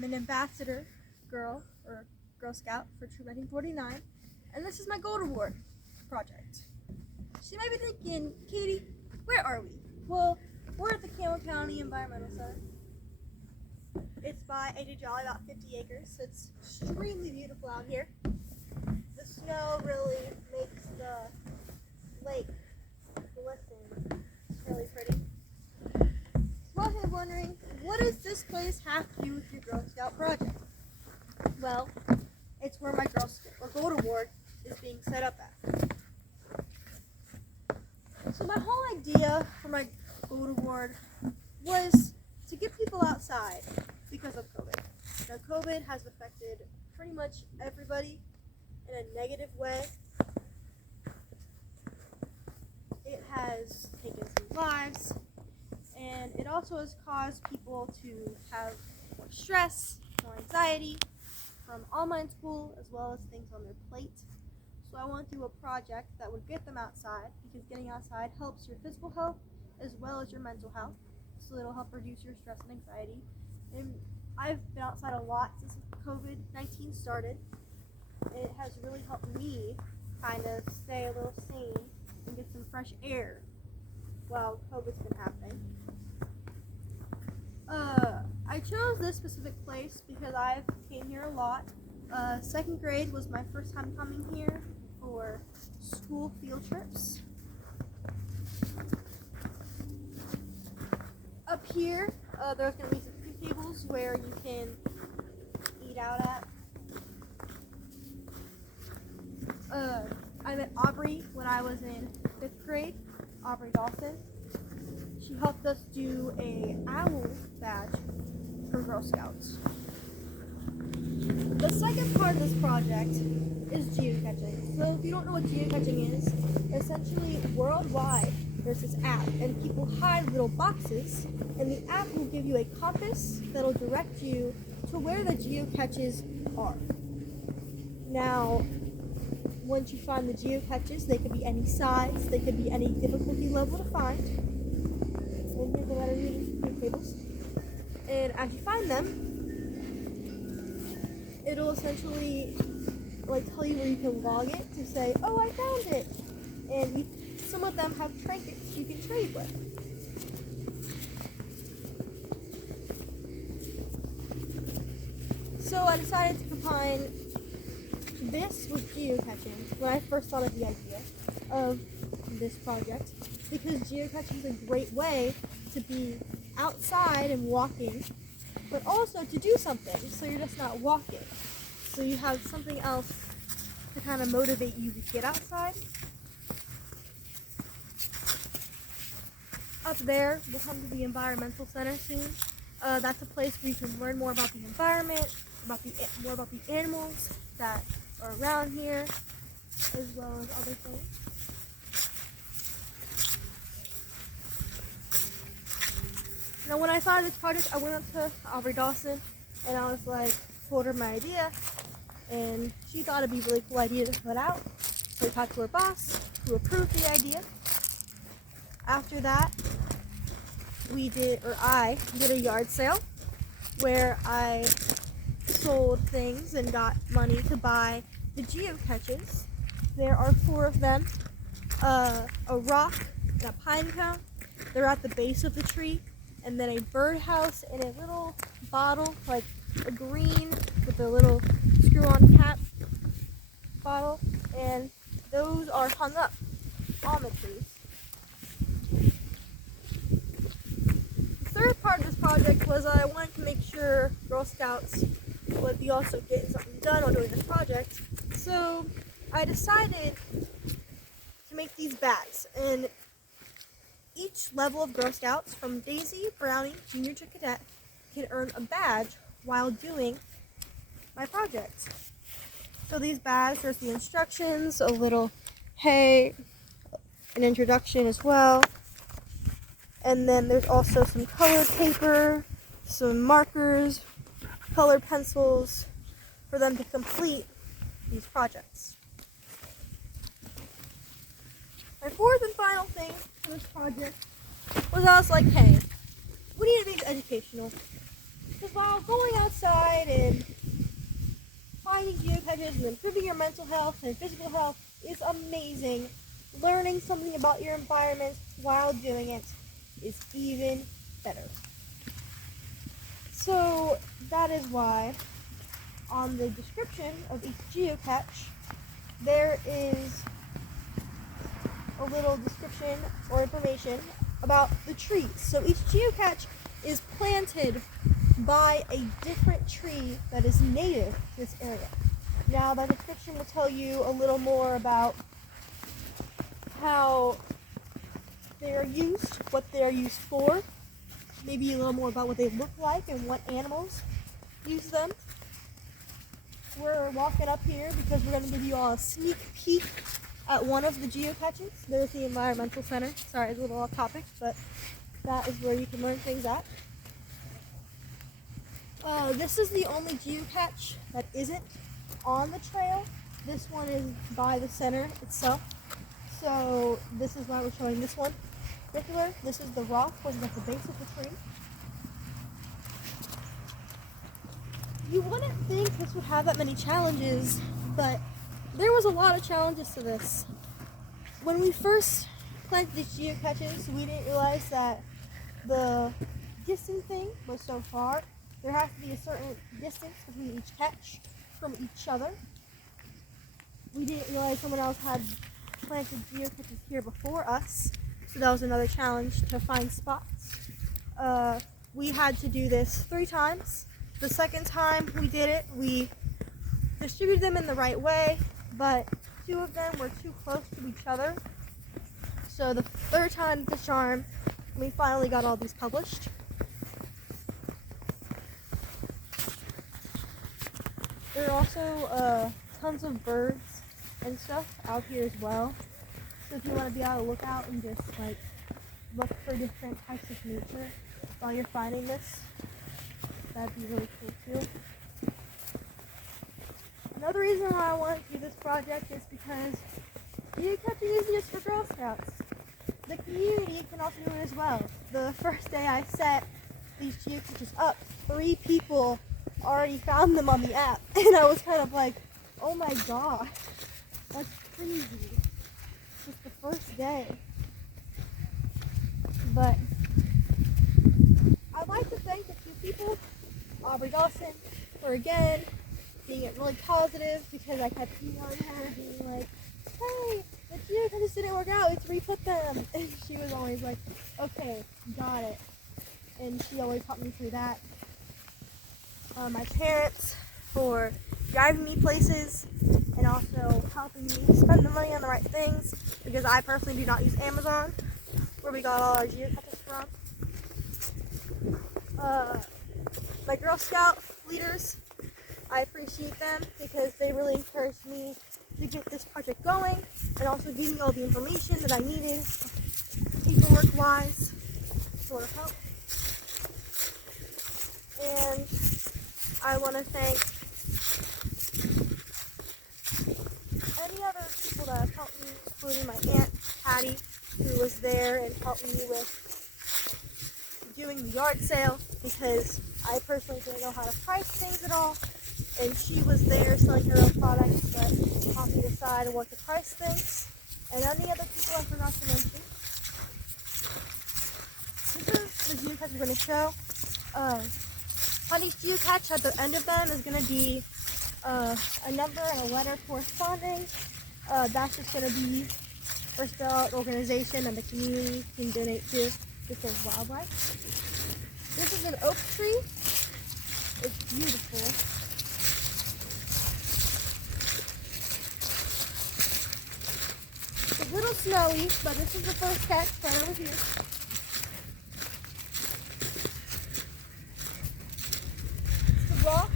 I'm an ambassador girl, or Girl Scout for Troop 1949, and this is my Gold Award project. So you might be thinking, Katie, where are we? Well, we're at the Campbell County Environmental Center. It's by AJ Jolly, about 50 acres, so it's extremely beautiful out here. The snow really makes the lake glisten. It's really pretty. So while you're wondering, what does this place have to do with your Girl Scout project? Well, it's where my Gold Award is being set up at. So my whole idea for my Gold Award was to get people outside because of COVID. Now, COVID has affected pretty much everybody in a negative way. It has taken some lives, and it also has caused people to have more stress, more anxiety from online school, as well as things on their plate. So I want to do a project that would get them outside, because getting outside helps your physical health as well as your mental health. So it'll help reduce your stress and anxiety. And I've been outside a lot since COVID-19 started. It has really helped me kind of stay a little sane and get some fresh air while COVID's been happening. I chose this specific place because I've came here a lot. Second grade was my first time coming here for school field trips. Up here, there's going to be some picnic tables where you can eat out at. I met Aubrey when I was in 5th grade, Aubrey Dawson. She helped us do a owl badge for Girl Scouts. The second part of this project is geocaching. So if you don't know what geocaching is, essentially worldwide there's this app, and people hide little boxes, and the app will give you a compass that'll direct you to where the geocaches are. Now, once you find the geocaches, they could be any size, they could be any difficulty level to find. And here's the letter reading tables. And as you find them, it'll essentially tell you where you can log it to say, oh, I found it. And some of them have trinkets you can trade with. So I decided to combine this with geocaching when I first thought of the idea of this project, because geocaching is a great way to be outside and walking, but also to do something, so you're just not walking. So you have something else to kind of motivate you to get outside. Up there, we'll come to the Environmental Center soon. That's a place where you can learn more about the environment, more about the animals that are around here, as well as other things. Now, when I thought of this project, I went up to Aubrey Dawson, and I was like, told her my idea, and she thought it'd be a really cool idea to put out. So we talked to her boss, who approved the idea. After that, I did a yard sale where I sold things and got money to buy the geocaches. There are 4 of them, a rock and a pine cone. They're at the base of the tree, and then a birdhouse in a little bottle, like a green with a little screw-on cap bottle, and those are hung up on the trees. The third part of this project was I wanted to make sure Girl Scouts would be also getting something done while doing this project. So I decided to make these bags, and each level of Girl Scouts, from Daisy, Brownie, Junior to Cadet, can earn a badge while doing my project. So these bags, there's the instructions, a little hey, an introduction as well, and then there's also some colored paper, some markers, colored pencils for them to complete these projects. My fourth and final thing for this project was I was like, hey, we need to make it educational. Because while going outside and finding geocaches and improving your mental health and physical health is amazing, learning something about your environment while doing it is even better. So that is why on the description of each geocache there is a little description or information about the trees. So each geocache is planted by a different tree that is native to this area. Now that description will tell you a little more about how they are used, what they are used for, maybe a little more about what they look like and what animals use them. We're walking up here because we're going to give you all a sneak peek at one of the geocaches. There's the environmental center. Sorry, it's a little off topic, but that is where you can learn things at. This is the only geocache that isn't on the trail. This one is by the center itself. So this is why we're showing this one in particular. This is the rock, which is at the base of the tree. You wouldn't think this would have that many challenges, but there was a lot of challenges to this. When we first planted these geocaches, we didn't realize that the distancing was so far. There has to be a certain distance between each catch from each other. We didn't realize someone else had planted geocaches here before us, so that was another challenge to find spots. We had to do this 3 times. The second time we did it, we distributed them in the right way, but 2 of them were too close to each other. So the third time the charm, we finally got all these published. There are also tons of birds and stuff out here as well. So if you want to be on a lookout and just like look for different types of nature while you're finding this, that'd be really cool too. Another reason why I wanted to do this project is because geocaching isn't just for Girl Scouts. The community can also do it as well. The first day I set these geocaches up, 3 people already found them on the app. And I was kind of like, oh my god, that's crazy. Just the first day. But I'd like to thank a few people. Aubrey Dawson for again being really positive, because I kept emailing her being like, hey, the geocaches didn't work out, let's re-put them. And she was always like, okay, got it. And she always helped me through that. My parents for driving me places and also helping me spend the money on the right things, because I personally do not use Amazon, where we got all our geocaches from. My Girl Scout leaders, I appreciate them because they really encouraged me to get this project going and also gave me all the information that I needed paperwork wise for help. And I want to thank any other people that have helped me, including my Aunt Patty, who was there and helped me with doing the yard sale, because I personally didn't know how to price things at all, and she was there selling her own products, but taught me to decide what to price things. And any other people I forgot to mention. This is the geocache we're going to show. On each geocache, at the end of them is going to be a number and a letter corresponding. That's just going to be for the organization and the community can donate to. This is wildlife. This is an oak tree. It's beautiful. It's a little snowy, but this is the first catch right over here. It's a rock.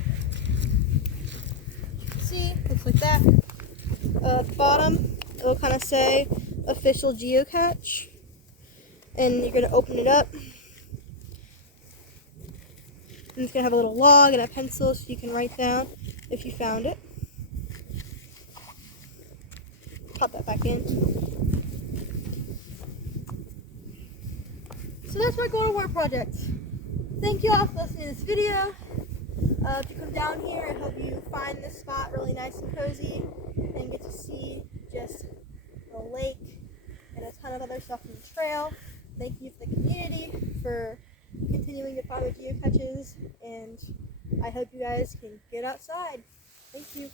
See, looks like that. At the bottom, it'll kind of say official geocache. And you're going to open it up. And it's going to have a little log and a pencil so you can write down if you found it. Pop that back in. So that's my Go to Work project. thank you all for listening to this video. If you come down here, I hope you find this spot really nice and cozy and get to see just the lake and a ton of other stuff on the trail. Thank you for the community for continuing to follow geocaches, and I hope you guys can get outside. Thank you.